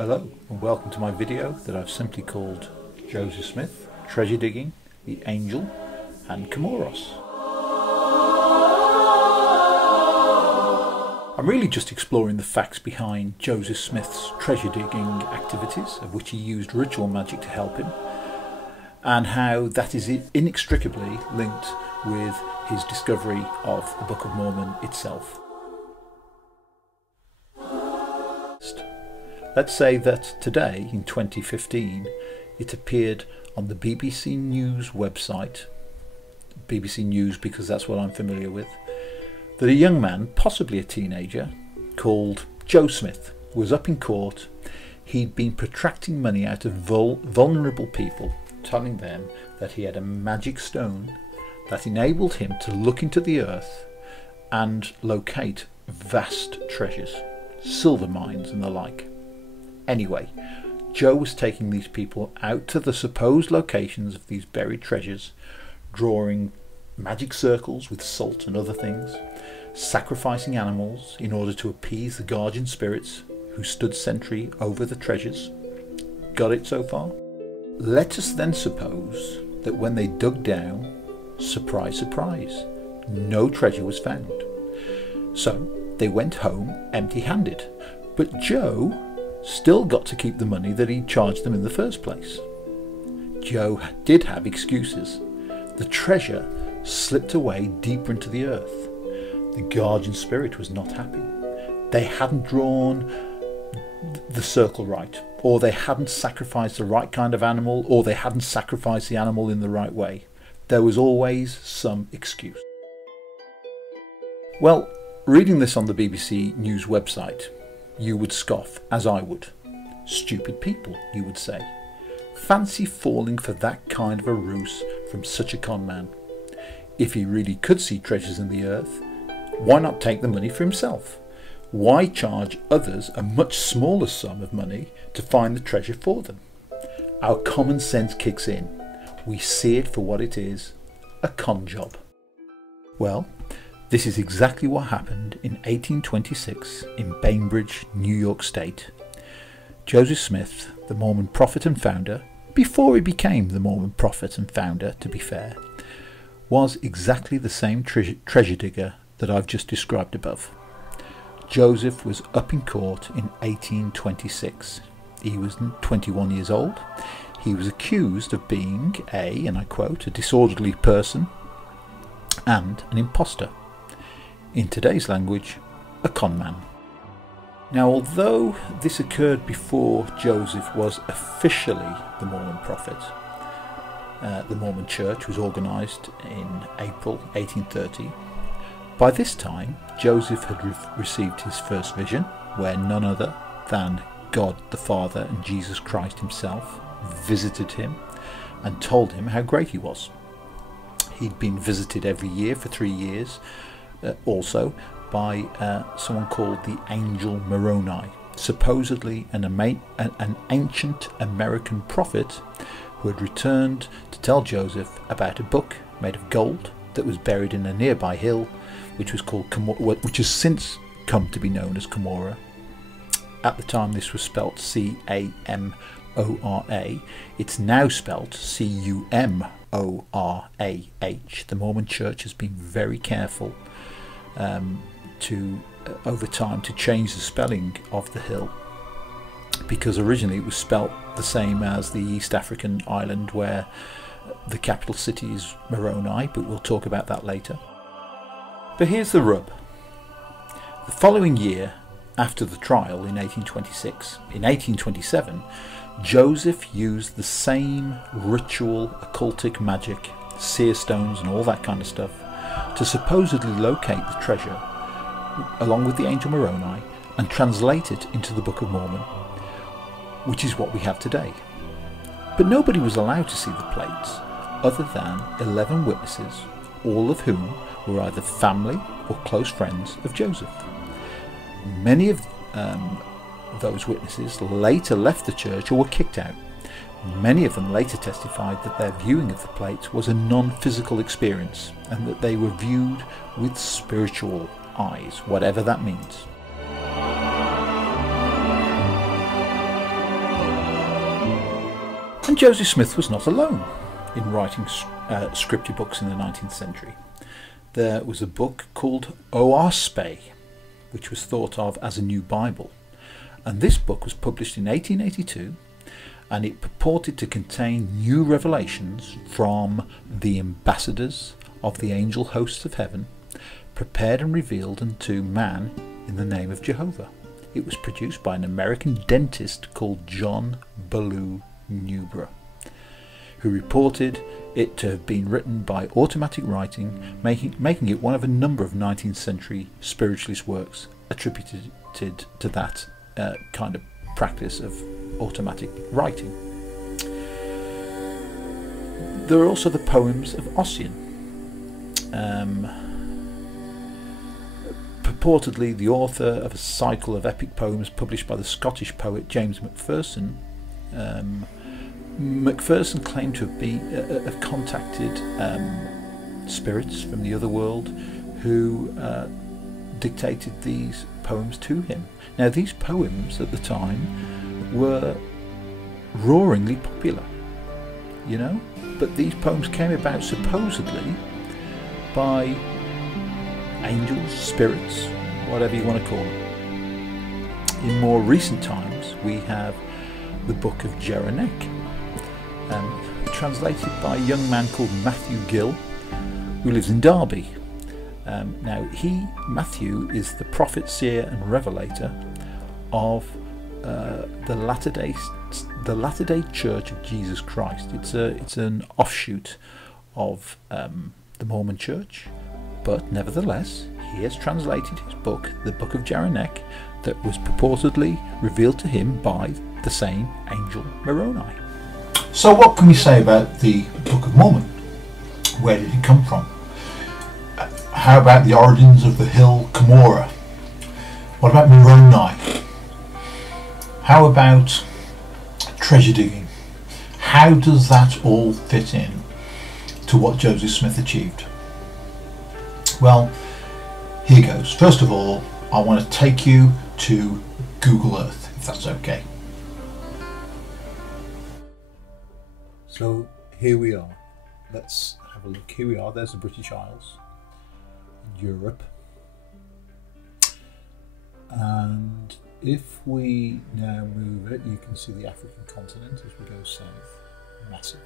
Hello and welcome to my video that I've simply called Joseph Smith, Treasure Digging, the Angel and Comoros. I'm really just exploring the facts behind Joseph Smith's treasure digging activities, of which he used ritual magic to help him, and how that is inextricably linked with his discovery of the Book of Mormon itself. Let's say that today, in 2015, it appeared on the BBC News website, BBC News because that's what I'm familiar with, that a young man, possibly a teenager, called Joe Smith, was up in court. He'd been protracting money out of vulnerable people, telling them that he had a magic stone that enabled him to look into the earth and locate vast treasures, silver mines and the like. Anyway, Joe was taking these people out to the supposed locations of these buried treasures, drawing magic circles with salt and other things, sacrificing animals in order to appease the guardian spirits who stood sentry over the treasures. Got it so far? Let us then suppose that when they dug down, surprise, surprise, no treasure was found. So they went home empty-handed, but Joe still got to keep the money that he'd charged them in the first place. Joe did have excuses. The treasure slipped away deeper into the earth. The guardian spirit was not happy. They hadn't drawn the circle right, or they hadn't sacrificed the right kind of animal, or they hadn't sacrificed the animal in the right way. There was always some excuse. Well, reading this on the BBC News website, you would scoff, as I would. Stupid people, you would say. Fancy falling for that kind of a ruse from such a con man. If he really could see treasures in the earth, why not take the money for himself? Why charge others a much smaller sum of money to find the treasure for them? Our common sense kicks in. We see it for what it is, a con job. Well, this is exactly what happened in 1826 in Bainbridge, New York State. Joseph Smith, the Mormon prophet and founder, before he became the Mormon prophet and founder, to be fair, was exactly the same treasure digger that I've just described above. Joseph was up in court in 1826. He was 21 years old. He was accused of being and I quote, a disorderly person and an imposter. In today's language, a con man. Now, although this occurred before Joseph was officially the Mormon prophet, the Mormon Church was organised in April 1830. By this time, Joseph had received his first vision, where none other than God the Father and Jesus Christ himself visited him and told him how great he was. He'd been visited every year for 3 years, also by someone called the Angel Moroni, supposedly an ancient American prophet who had returned to tell Joseph about a book made of gold that was buried in a nearby hill, which was called which has since come to be known as Comora. At the time, this was spelt C-A-M-O-R-A. It's now spelt C-U-M-O-R-A-H. The Mormon Church has been very careful over time to change the spelling of the hill, because originally it was spelt the same as the East African island where the capital city is Moroni, but we'll talk about that later. But here's the rub. The following year, after the trial in 1826, in 1827, Joseph used the same ritual occultic magic, seer stones and all that kind of stuff, to supposedly locate the treasure along with the Angel Moroni and translate it into the Book of Mormon, which is what we have today. But nobody was allowed to see the plates other than 11 witnesses, all of whom were either family or close friends of Joseph. Many of those witnesses later left the church or were kicked out. Many of them later testified that their viewing of the plates was a non-physical experience and that they were viewed with spiritual eyes, whatever that means. And Joseph Smith was not alone in writing scripture books in the 19th century. There was a book called Oaspe, which was thought of as a new Bible. And this book was published in 1882, and it purported to contain new revelations from the ambassadors of the angel hosts of heaven, prepared and revealed unto man in the name of Jehovah. It was produced by an American dentist called John Ballou Newborough, who reported it to have been written by automatic writing, making it one of a number of 19th century spiritualist works attributed to that kind of practice of automatic writing. There are also the poems of Ossian. Purportedly the author of a cycle of epic poems published by the Scottish poet James Macpherson. Macpherson claimed to have contacted spirits from the other world who dictated these poems to him. Now, these poems at the time were roaringly popular, you know, but these poems came about supposedly by angels, spirits, whatever you want to call them. In more recent times, we have the Book of Jeraneck, translated by a young man called Matthew Gill, who lives in Derby. Now, Matthew, is the prophet, seer, and revelator of the Latter Day Church of Jesus Christ. It's an offshoot of the Mormon Church, but nevertheless, he has translated his book, the Book of Jeraneck, that was purportedly revealed to him by the same angel Moroni. So what can we say about the Book of Mormon? Where did it come from? How about the origins of the hill Comora? What about Moroni? How about treasure digging? How does that all fit in to what Joseph Smith achieved? Well, here goes. First of all, I want to take you to Google Earth, if that's okay. So here we are. Let's have a look. Here we are. There's the British Isles, Europe. And if we now move it, you can see the African continent as we go south. Massive.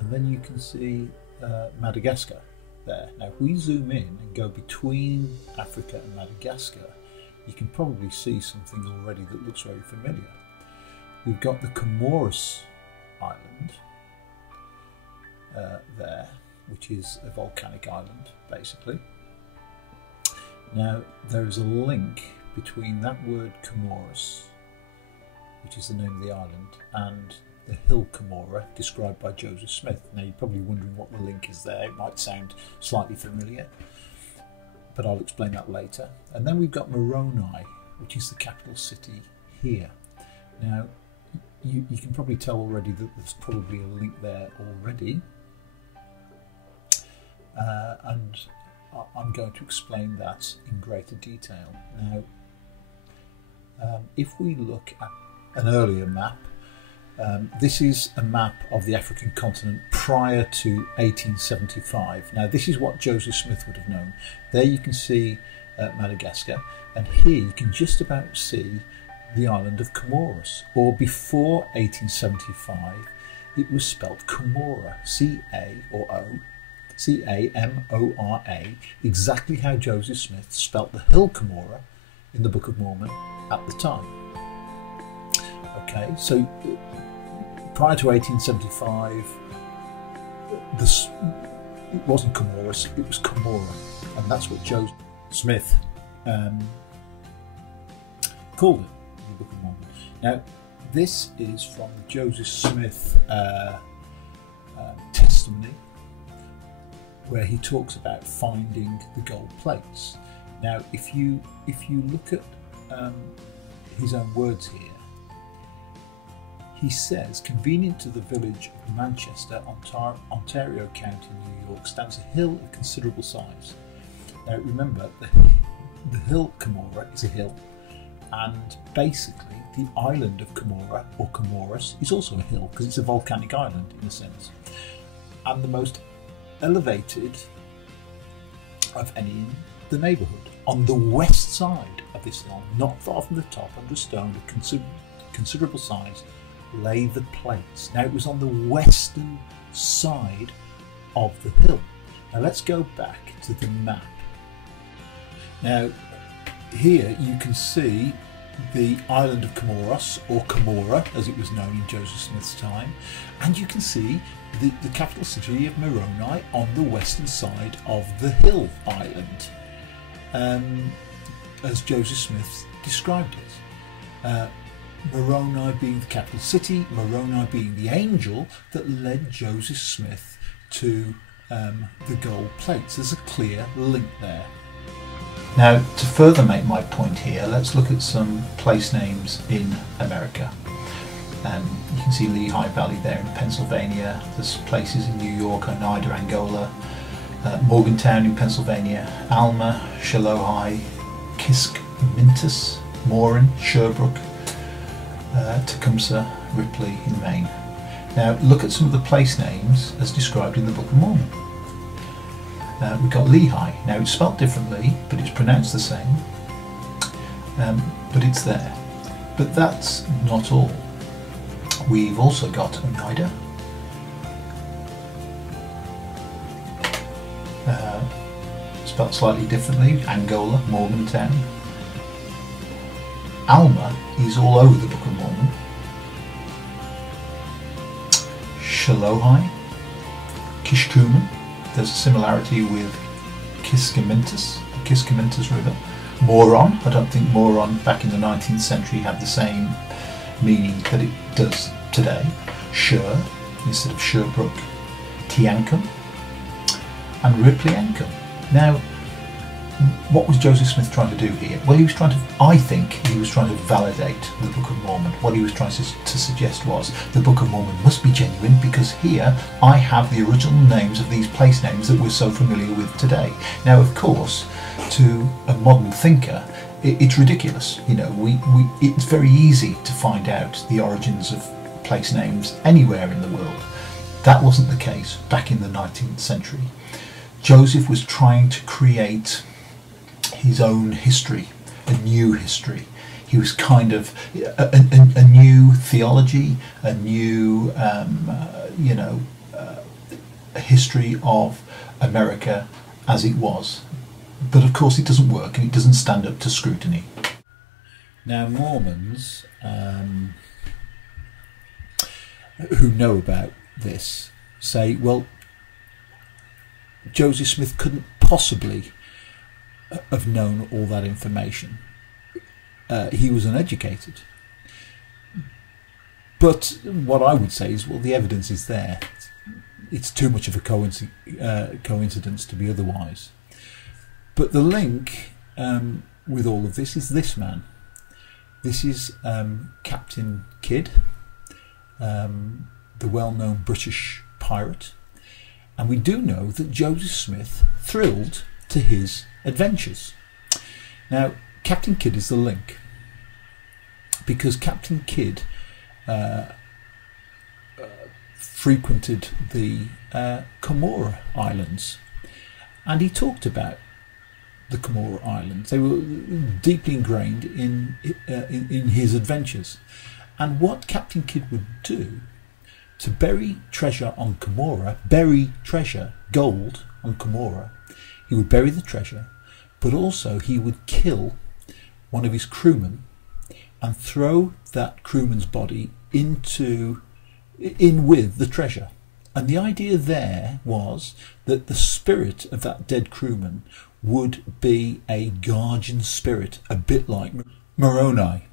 And then you can see Madagascar there. Now if we zoom in and go between Africa and Madagascar, you can probably see something already that looks very familiar. We've got the Comoros island there, which is a volcanic island basically. Now there is a link between that word Comoros, which is the name of the island, and the hill Comora described by Joseph Smith. Now you're probably wondering what the link is there. It might sound slightly familiar, but I'll explain that later. And then we've got Moroni, which is the capital city here. Now you can probably tell already that there's probably a link there already, and I'm going to explain that in greater detail. Now if we look at an earlier map, this is a map of the African continent prior to 1875. Now this is what Joseph Smith would have known. There you can see Madagascar, and here you can just about see the island of Comoros, or before 1875 it was spelt Comora, C-A-M-O-R-A, exactly how Joseph Smith spelt the hill Comora in the Book of Mormon at the time. Okay, so prior to 1875 it wasn't Comoros, it was Comora, and that's what Joseph Smith called it. Book of Mormon. Now, this is from the Joseph Smith testimony, where he talks about finding the gold plates. Now, if you look at his own words here, he says, convenient to the village of Manchester, Ontario County, New York, stands a hill of considerable size. Now, remember, the hill Comora is a hill. And basically the island of Comora, or Comoros, is also a hill because it's a volcanic island in a sense, and the most elevated of any in the neighbourhood. On the west side of this hill, not far from the top, under a stone of considerable size, lay the plates. Now it was on the western side of the hill. Now let's go back to the map. Now here you can see the island of Comoros, or Comora as it was known in Joseph Smith's time, and you can see the capital city of Moroni on the western side of the hill island, as Joseph Smith described it. Moroni being the capital city, Moroni being the angel that led Joseph Smith to the gold plates. There's a clear link there. Now, to further make my point here, let's look at some place names in America. You can see Lehigh Valley there in Pennsylvania. There's places in New York, Oneida, Angola, Morgantown in Pennsylvania, Alma, Shiloh, Kiskmintus, Morin, Sherbrooke, Tecumseh, Ripley in Maine. Now look at some of the place names as described in the Book of Mormon. We've got Lehigh. Now it's spelt differently, but it's pronounced the same, but it's there. But that's not all. We've also got Oneida, spelt slightly differently, Angola, Morgantown. Alma is all over the Book of Mormon. Shiloh, Kishkumen, there's a similarity with Kiskmintus, the Kiskmintus River. Moron, I don't think Moron back in the 19th century had the same meaning that it does today. Sher instead of Sherbrooke. Tiancum and Ripley-Ancum. Now, what was Joseph Smith trying to do here? Well, I think he was trying to validate the Book of Mormon. What he was trying to suggest was the Book of Mormon must be genuine because here I have the original names of these place names that we're so familiar with today. Now, of course, to a modern thinker, it's ridiculous. You know, it's very easy to find out the origins of place names anywhere in the world. That wasn't the case back in the 19th century. Joseph was trying to create his own history, a new history. He was kind of a new theology, a new, a history of America as it was. But of course it doesn't work and it doesn't stand up to scrutiny. Now Mormons who know about this say, well, Joseph Smith couldn't possibly have known all that information. He was uneducated. But what I would say is, well, the evidence is there. It's too much of a coincidence to be otherwise. But the link with all of this is this man. This is Captain Kidd, the well-known British pirate. And we do know that Joseph Smith thrilled to his adventures. Now, Captain Kidd is the link, because Captain Kidd frequented the Comoro Islands, and he talked about the Comoro Islands. They were deeply ingrained in his adventures. And what Captain Kidd would do to bury treasure on Comora, bury treasure, gold on Comora, he would bury the treasure, but also he would kill one of his crewmen and throw that crewman's body in with the treasure. And the idea there was that the spirit of that dead crewman would be a guardian spirit, a bit like Moroni.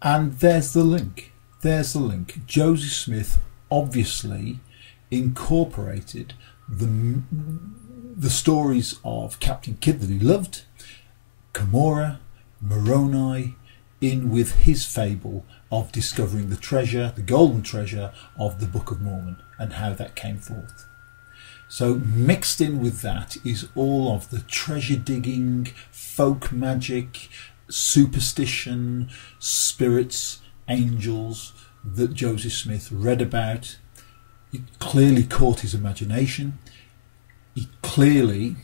And there's the link. There's the link. Joseph Smith obviously incorporated the stories of Captain Kidd that he loved, Comora, Moroni, in with his fable of discovering the treasure, the golden treasure of the Book of Mormon, and how that came forth. So mixed in with that is all of the treasure digging, folk magic, superstition, spirits, angels that Joseph Smith read about. It clearly caught his imagination. He clearly,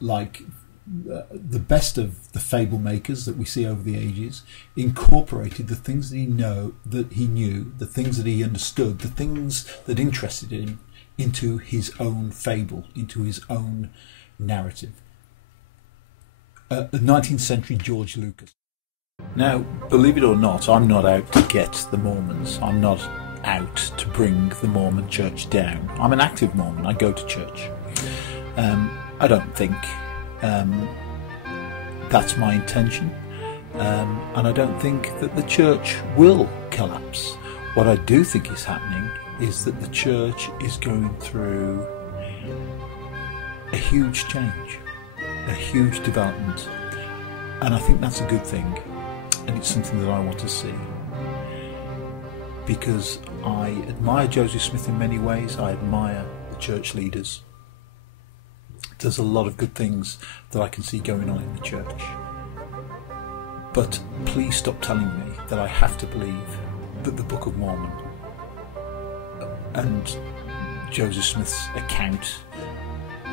like the best of the fable makers that we see over the ages, incorporated the things that he knew, the things that he understood, the things that interested him into his own fable, into his own narrative. The 19th century George Lucas. Now, believe it or not, I'm not out to get the Mormons. I'm not out to bring the Mormon church down. I'm an active Mormon. I go to church. I don't think that's my intention, and I don't think that the church will collapse. What I do think is happening is that the church is going through a huge change, a huge development, and I think that's a good thing, and it's something that I want to see, because I admire Joseph Smith in many ways. I admire the church leaders. There's a lot of good things that I can see going on in the church, but please stop telling me that I have to believe that the Book of Mormon and Joseph Smith's account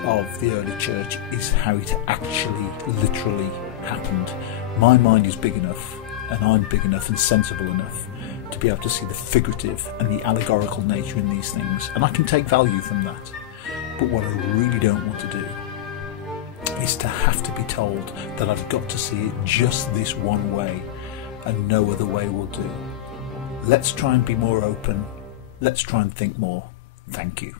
of the early church is how it actually literally happened. My mind is big enough, and I'm big enough and sensible enough to be able to see the figurative and the allegorical nature in these things, and I can take value from that. But what I really don't want to do is to have to be told that I've got to see it just this one way and no other way will do. Let's try and be more open. Let's try and think more. Thank you.